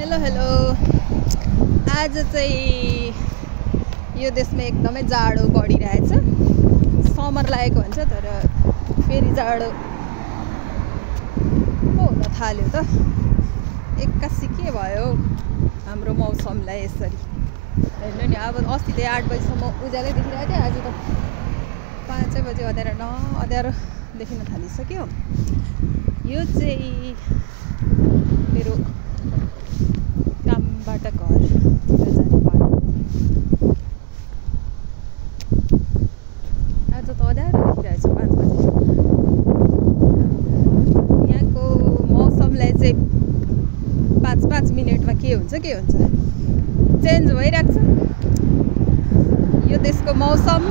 Hello hello. आज चाहिँ यो देशमा एकदमै जाडो बढिरहेछ। समर लागेको हुन्छ तर फेरि जाडो पो हुन थाल्यो त। एक्कासी के भयो हाम्रो मौसमलाई यसरी। हेर्नु नि, अब अस्ति त 8 बजीसम्म उज्यालै देखिरहेको थियो, आज त 5 बजे अँध्यारो देखिन थालिसक्यो। यो चाहिँ मेरो कामबाट घरतिर जाने बाटो। आज त अँध्यारो देखिरहेछ 5 बजे। यहाँको मौसमलाई चाहिँ 5-5 मिनटमा के हुन्छ चेन्ज भइरहेको छ यो देशको मौसम।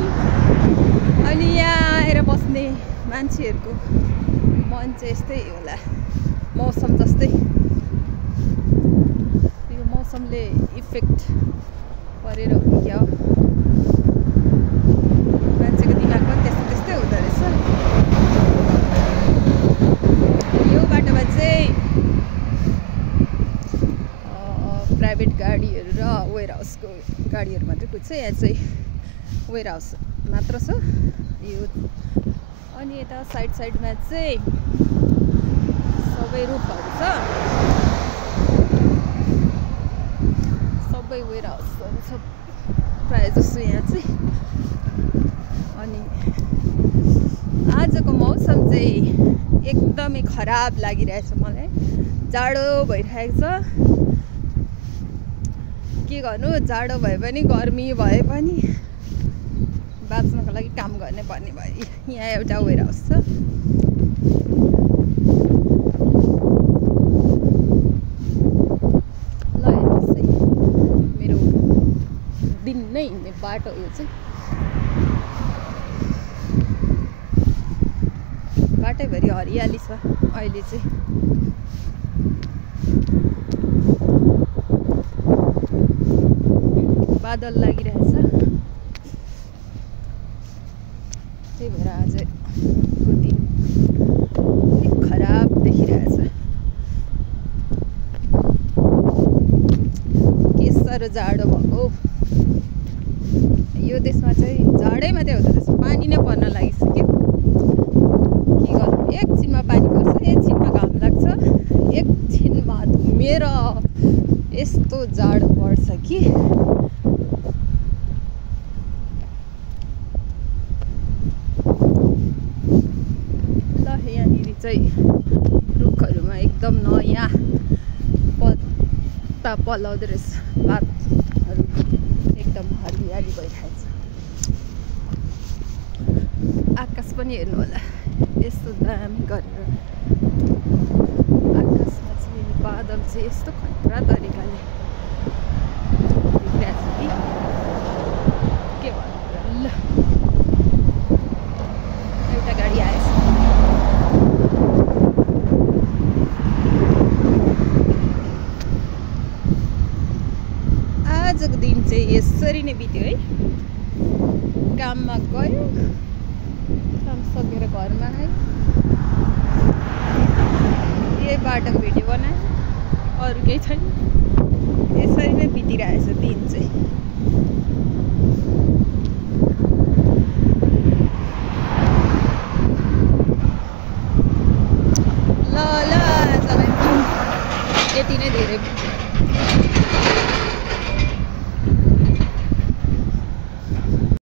अनि यहाँ आएर बस्ने मान्छेहरूको मन चाहिँ यस्तै होला, मौसम जस्तै। यो मौसमले इफेक्ट परेर हो कि क्या हो, मान्छेको दिमाग पनि त्यस्तै हुँदो रहेछ। यो बाटोमा चाहिँ प्राइभेट गाडीहरू र वेयर हाउसको गाडीहरू मात्रै कुद्छ। यहाँ चाहिँ वेयर हाउस मात्र छ यो। अनि यता साइडमा चाहिँ सबै रुखहरू छ, सबै वेयर हाउसहरू छ प्रायः जसो यहाँ चाहिँ। अनि आजको मौसम चाहिँ एकदमै खराब लागिरहेछ मलाई। जाडो भइरहेको छ, के गर्नु, जाडो भए पनि गर्मी भए पनि बाँच्नको लागि काम गर्ने पर्ने भयो। यहाँ एउटा वेयर हाउस छ। ल हेर्नुहोस् है, मेरो दिन नै हिँड्ने बाटो यो चाहिँ। बाटैभरि हरियाली छ अहिले चाहिँ। बादल लागिरहेछ, त्यही भएर आजको दिन अलिक खराब देखिरहेछ। के साह्रो जाडो भएको। यो देशमा चाहिँ जाडै मात्रै हुँदो रहेछ, पानी नै पर्न लागिसक्यो। के गर्नु, एकछिनमा पानी पर्छ, एकछिनमा घाम लाग्छ, एकछिनमा धुमेर यस्तो जाडो बढ्छ कि चाहिँ रुखहरूमा एकदम नयाँ पत्ता पलाउँदो रहेछ, पातहरू एकदम हरियाली भइरहेछ। आकाश पनि हेर्नु होला यस्तो दामी गरेर। आकाशमा चाहिँ बादल चाहिँ यस्तो खतरा तरिकाले देखिरहेछ कि के भन्नु। ल एउटा गाडी आएछ। आजको दिन चाहिँ यसरी नै बित्यो है। काममा गयो, काम सकेर घरमा आयो, यही बाटोको भिडियो बनायो, अरू केही छैन। यसरी नै बितिरहेछ दिन चाहिँ।